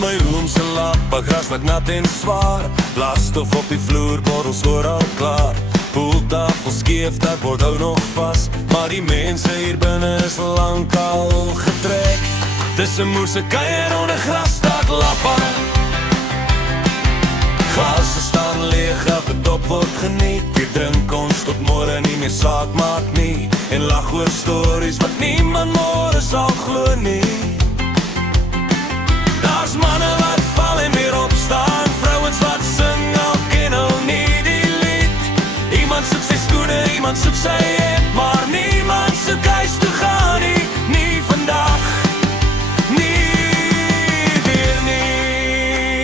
my roomse lap, gras wat nat en zwaar. Blaasstof op die vloer, bottels oral klaar. Poeltafel skief, dat word ook nog vast. Maar die mense hier binnen is lang al getrek. Dis 'n moerse kuier onder grasdak lappa. Glasse staan leeg, elke dop word geniet. Wir drink ons tot môre nie meer saak maak nie. En lag oor stories wat niemand môre sal glo nie. Daar's manne wat val en weer opstaan, vrouens wat sing, al ken hulle nie die lied. Iemand soek sy skoene, iemand soek sy het, maar niemand soek huis toe gaan nie, nie vandag, nie weer nie.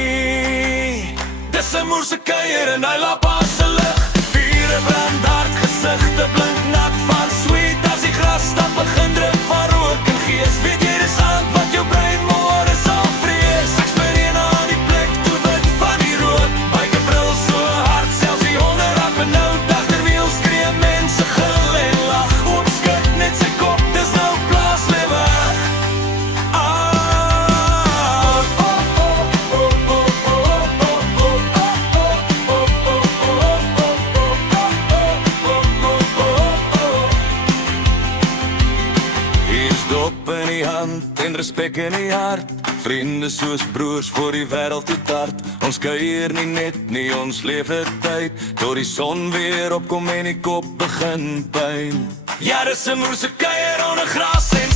Dis 'n moerse kuier en hy lap aan se lig. Vure brand hard, gesigte blink nat van sweet. As die grasstap begin druk van rook en gees, weet jy dis aand wat jou brein môre sal vrees. Ek spring aan die plek toe wit van die rook. Byke bril so hard, selfs die honde raak benauwd. Agterwiel skree mense gil en lag. Oom skud net sy kop, dis nou plaaslewe. Dop in die hand en respek in die hart. Vriende soos broers voor die wêreld te tart. Ons kuier nie net nie, ons leef dit tyd. Tot die son weer opkom en die kop begin pyn. Ja, dis 'n moerse kuier onder gras en